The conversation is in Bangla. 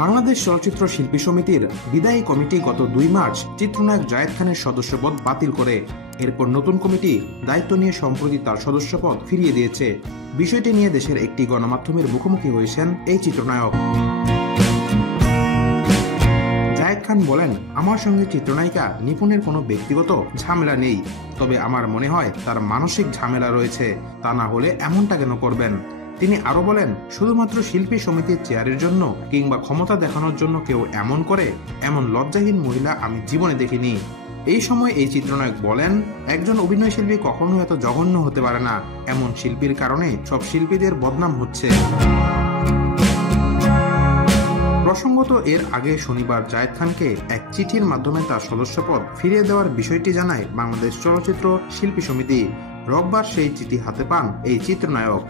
বাংলাদেশ চলচ্চিত্র শিল্পী সমিতির বিদায়ী কমিটি গত 2 মার্চ চিত্রনায়ক জায়েদ খানের সদস্যপদ বাতিল করে। এরপর নতুন কমিটি দায়িত্ব নিয়ে সম্প্রতি তার সদস্যপদ ফিরিয়ে দিয়েছে। বিষয়টি নিয়ে দেশের একটি গণমাধ্যমের মুখোমুখি হয়েছেন এই চিত্রনায়ক। জায়েদ খান বলেন, আমার সঙ্গে চিত্রনায়িকা নিপুণের কোনো ব্যক্তিগত ঝামেলা নেই, তবে আমার মনে হয় তার মানসিক ঝামেলা রয়েছে, তা না হলে এমনটা কেন করবেন। তিনি আরো বলেন, শুধুমাত্র শিল্পী সমিতির চেয়ারের জন্য কিংবা ক্ষমতা দেখানোর জন্য কেউ এমন করে, এমন লজ্জাহীন মহিলা আমি জীবনে দেখিনি। এই সময় এই চিত্রনায়ক বলেন, একজন অভিনয় শিল্পী কখনোই এত জঘন্য হতে পারে না, এমন শিল্পীর কারণে সব শিল্পীদের বদনাম হচ্ছে। প্রসঙ্গত এর আগে শনিবার জায়েদ খানকে এক চিঠির মাধ্যমে তার সদস্যপদ ফিরিয়ে দেওয়ার বিষয়টি জানায় বাংলাদেশ চলচ্চিত্র শিল্পী সমিতি। রোববার সেই চিঠি হাতে পান এই চিত্রনায়ক।